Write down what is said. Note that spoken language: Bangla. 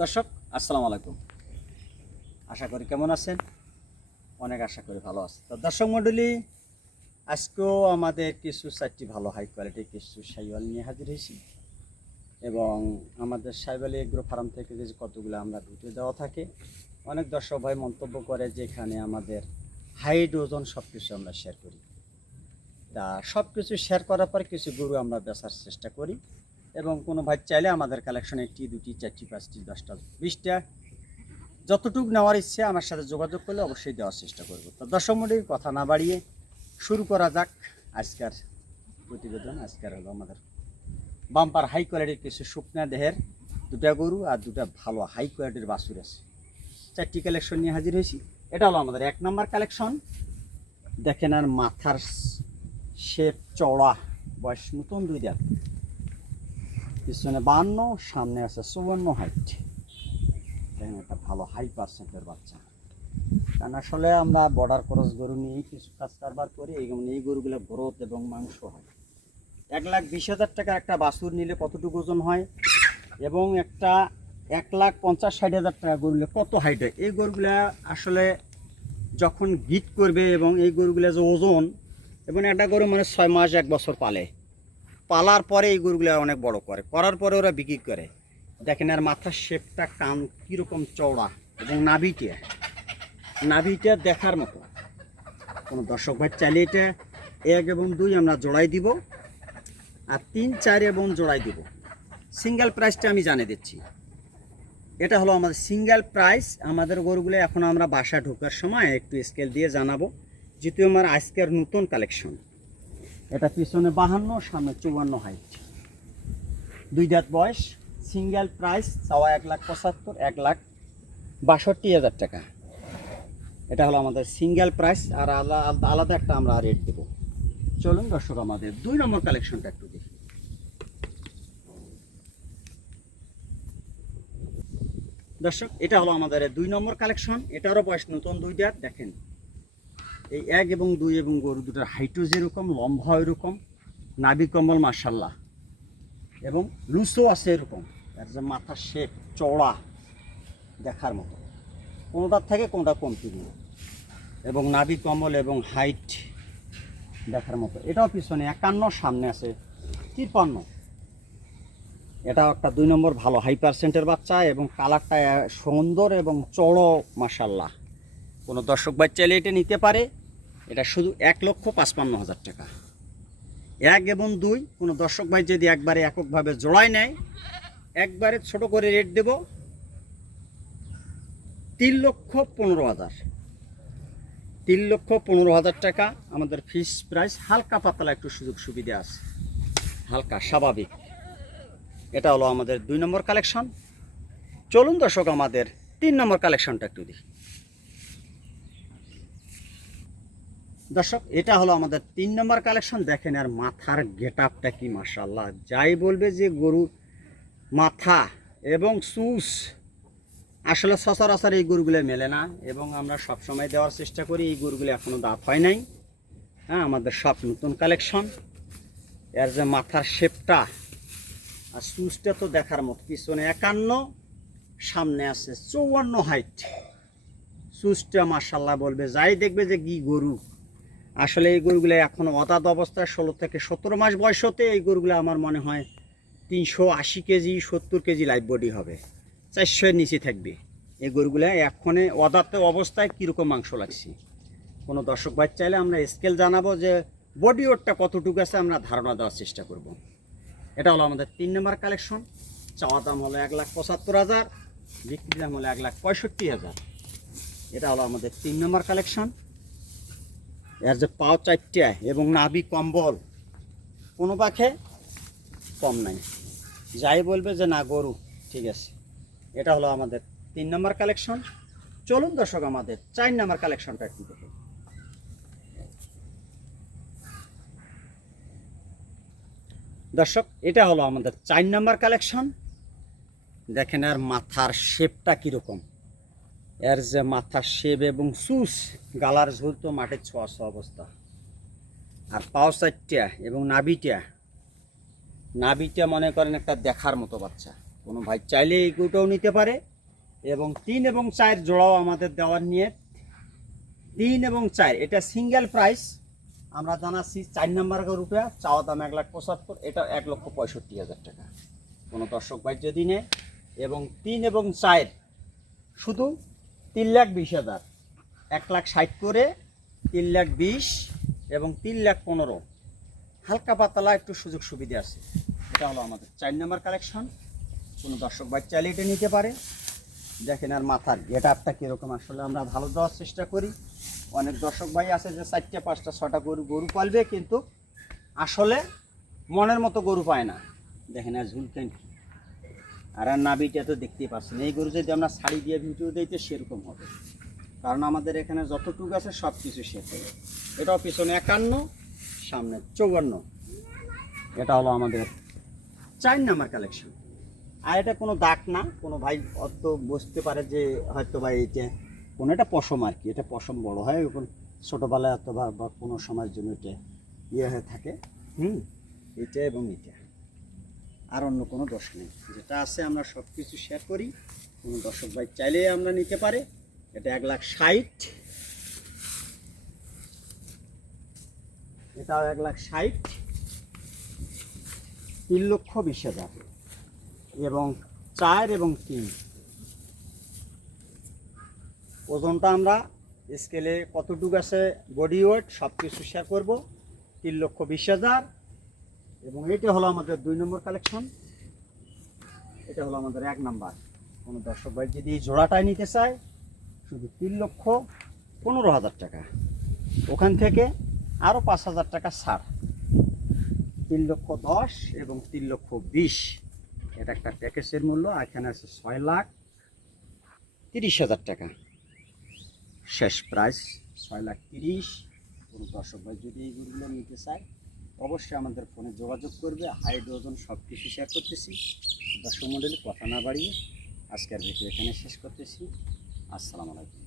দর্শক আসসালামু আলাইকুম। আশা করি কেমন আছেন? অনেক আশা করি ভালো আছে। তো দর্শক মণ্ডলী, আজকেও আমাদের কিছু চারটি ভালো হাই কোয়ালিটির কিছু শাহিওয়াল নিয়ে হাজির হয়েছি। এবং আমাদের শাহিওয়াল এগ্রো ফার্ম থেকে যে কতগুলো আমরা ভিডিও দেওয়া থাকে, অনেক দর্শক ভাই মন্তব্য করে যে এখানে আমাদের হাইট ওজন সব কিছু আমরা শেয়ার করি। তা সব কিছু শেয়ার করার পর কিছু গরু আমরা বেচার চেষ্টা করি। এবং কোনো ভাই চাইলে আমাদের কালেকশনে একটি, দুটি, চারটি, পাঁচটি, 10টা, 20টা যতটুকু নেওয়ার ইচ্ছে আমার সাথে যোগাযোগ করলে অবশ্যই দেওয়ার চেষ্টা করব। তো দর্শক মণ্ডলীর কথা না বাড়িয়ে শুরু করা যাক আজকের প্রতিবেদন। আজকের হলো আমাদের বাম্পার হাই কোয়ালিটির কিছু শুকনা দেহের দুটা গরু আর দুটা ভালো হাই কোয়ালিটির বাছুর আছে। চারটি কালেকশন নিয়ে হাজির হয়েছি। এটা হলো আমাদের 1 নম্বর কালেকশন। দেখেন আর মাথার শেপ চওড়া, বয়স নতুন 2 দাঁত, পিছনে 52, সামনে আছে 54 হাইট। দেখেন একটা ভালো হাই পার্সেন্টের বাচ্চা। কারণ আসলে আমরা বর্ডার ক্রস গরু নিয়েই কিছু কাজ কারবার করি। এই গরুগুলো গ্রোথ এবং মাংস হয়। 1,20,000 টাকার একটা বাছুর নিলে কতটুকু ওজন হয়, এবং একটা 1,50,000-60,000 টাকা গরু নিলে কত হাইট হয়। এই গরুগুলা আসলে যখন গিট করবে এবং এই গরুগুলা যে ওজন, এবং একটা গরু মানে 6 মাস 1 বছর পালার পরে এই গরুগুলা অনেক বড় করার পরে ওরা বিক্রি করে। দেখেন আর মাথার শেপটা, কান কীরকম চওড়া, এবং নাভিটা দেখার মতো। কোনো দর্শক ভাই চাইলে এটা 1 এবং 2 আমরা জোড়াই দিব, আর 3, 4 এবং জোড়াই দিব। সিঙ্গেল প্রাইসটা আমি জানিয়ে দিচ্ছি। এটা হলো আমাদের সিঙ্গেল প্রাইস। আমাদের গরুগুলো এখন আমরা বাসা ঢোকার সময় একটু স্কেল দিয়ে জানাবো, যেহেতু আমার আজকের নতুন কালেকশন। এটা পিছনে 52, সামনে 54 হাইট, 2 দাঁত বয়স। সিঙ্গেল প্রাইস চাওয়া 1,75,000, 1,62,000 টাকা। এটা হলো আমাদের সিঙ্গেল প্রাইস, আর আলাদা একটা আমরা রেট দেবো। চলুন দর্শক আমাদের 2 নম্বর কালেকশনটা একটু দেখি। দর্শক এটা হলো আমাদের 2 নম্বর কালেকশন। এটারও বয়স নতুন 2 দাঁত। দেখেন এই 1 এবং 2 এবং গরু দুটার হাইটও যেরকম, লম্বা এরকম, নাভি কম্বল মাশাল্লাহ, এবং লুসও আছে এরকম। এর যে মাথার শেপ চওড়া দেখার মতো, কোনোটার থেকে কোনোটা কমতি নেই, এবং নাভি কম্বল এবং হাইট দেখার মতো। এটাও পিছনে 51, সামনে আছে 53। এটাও একটা 2 নম্বর ভালো হাই পার্সেন্টের বাচ্চা, এবং কালারটা সুন্দর এবং চড়ো মাশাল্লাহ। কোনো দর্শক ভাই চাইলে এটা নিতে পারে। এটা শুধু 1,55,000 টাকা। 1 এবং 2 কোনো দর্শক ভাই যদি একবারে এককভাবে জোড়ায় নেয়, একবারে ছোট করে রেট দেব 3,15,000। 3,15,000 টাকা আমাদের ফিক্স প্রাইস। হালকা পাতলা একটু সুযোগ সুবিধা আছে, হালকা স্বাভাবিক। এটা হলো আমাদের 2 নম্বর কালেকশন। চলুন দর্শক আমাদের 3 নম্বর কালেকশনটা একটু দেখি। দর্শক এটা হলো আমাদের 3 নম্বর কালেকশন। দেখেন আর মাথার গেট আপটা কি মাশাআল্লাহ। যাই বলবে যে গরু মাথা এবং চুষ আসলে সচরাচর এই গরুগুলো মেলে না, এবং আমরা সবসময় দেওয়ার চেষ্টা করি। এই গরুগুলো এখনও দাঁত হয় নাই। হ্যাঁ, আমাদের সব নতুন কালেকশন। এর যে মাথার শেপটা আর চুষটা তো দেখার মতো। পিছনে 51, সামনে আছে 54 হাইট। চুষটা মাশাআল্লাহ বলবে যাই দেখবে যে কি গরু। আসলে এই গরুগুলো এখন অদাদ অবস্থায় 16 থেকে 17 মাস বয়স হতে এই গরুগুলো আমার মনে হয় 380 কেজি 70 কেজি লাইভ বডি হবে, 400 এর নিচে থাকবে। এই গরুগুলো এখন অদাত অবস্থায় কীরকম মাংস লাগছে। কোনো দর্শক ভাই চাইলে আমরা স্কেল জানাবো, যে বডি ওয়েটটা কতটুকু আছে আমরা ধারণা দেওয়ার চেষ্টা করব। এটা হলো আমাদের 3 নম্বর কালেকশন। চাওয়া দাম হলো 1,75,000, বিক্রি দাম হলো 1,65,000। এটা হলো আমাদের 3 নম্বর কালেকশন। এর যে পাও 4টা এবং নাভি কম্বল, কোনো পাখে কম নাই। যাই বলবে যে না গরু ঠিক আছে। এটা হলো আমাদের 3 নম্বর কালেকশন। চলুন দর্শক আমাদের 4 নম্বর কালেকশনটা একটু দেখে। দর্শক এটা হলো আমাদের 4 নম্বর কালেকশন। দেখেন আর মাথার শেপটা কীরকম। এর যে মাথার শেপ এবং চুষ, গালার ঝোল তো মাটির ছোঁয়া অবস্থা। আর পাও 4টা এবং নাভিটা মনে করেন একটা দেখার মতো বাচ্চা। কোনো ভাই চাইলে এই গরুটাও নিতে পারে। এবং 3 এবং 4 জোড়াও আমাদের দেওয়ার নিয়ে 3 এবং 4 এটা সিঙ্গেল প্রাইস আমরা জানাচ্ছি। 4 নাম্বার গরুটা চাওয়া দাম 1,75,000, এটা 1,65,000 টাকা। কোনো দর্শক ভাই যদি নেয় এবং 3 এবং 4 শুধু 3,20,000, 1,60,000 করে 3,20,000 এবং 3,15,000, হালকা পাতলা একটু সুযোগ সুবিধা আছে। এটা হলো আমাদের 4 নাম্বার কালেকশন। কোনো দর্শক ভাই চাইলে এটা নিতে পারে। দেখেন আর মাথার গেট আপটা কীরকম, আসলে আমরা ভালো দেওয়ার চেষ্টা করি। অনেক দর্শক ভাই আছে যে 4টা 5টা 6টা গরু পালবে, কিন্তু আসলে মনের মতো গরু পায় না। দেখেন আর ঝুলকেন আর নাবিটা তো দেখতেই পাচ্ছেন। এই গরু যদি আমরা শাড়ি দিয়ে ভিডিও দিতে সেরকম হবে, কারণ আমাদের এখানে যতটুকু আছে সব কিছু শেষ হবে। এটাও পিছনে 51, সামনে 54। এটা হলো আমাদের 4 নাম্বার কালেকশন। আর এটা কোনো দাগ না, কোনো ভাই অত বুঝতে পারে যে হয়তো ভাই এটা কোনো একটা পশম আর কি, এটা পশম বড় হয় এখন ছোটোবেলায় অথবা বা কোনো সময়ের জন্য এটা ইয়ে হয়ে থাকে। এটা এবং এটা, আর অন্য কোনো দোষ নেই। যেটা আছে আমরা সব কিছু শেয়ার করি। কোনো দর্শক ভাই চাইলে আমরা নিতে পারে। এটা 1,60,000, এটাও 1,60,000, 3,20,000 এবং 4 এবং 3। ওজনটা আমরা স্কেলে কতটুকু আছে, বডি ওয়েট সব কিছু শেয়ার করবো। 3,20,000 এবং এটা হলো আমাদের 2 নম্বর কালেকশন। এটা হলো আমাদের 1 নাম্বার। কোনো দর্শক ভাই যদি এই জোড়াটাই নিতে চায় শুধু 3,15,000 টাকা, ওখান থেকে আরও 5,000 টাকা ছাড়, 3,10,000 এবং 3,20,000। এটা একটা প্যাকেজের মূল্য। এখানে আছে 6,30,000 টাকা শেষ প্রাইস, 6,30,000। কোনো দর্শক ভাই যদি এই গরুগুলো নিতে চায় অবশ্যই আমাদের ফোনে যোগাযোগ করবে। হাইট ওজন সব কিছু শেয়ার করতেছি। দর্শক মণ্ডলী, কথা না বাড়িয়ে আজকের ভিডিও এখানে শেষ করতেছি। আসসালামু আলাইকুম।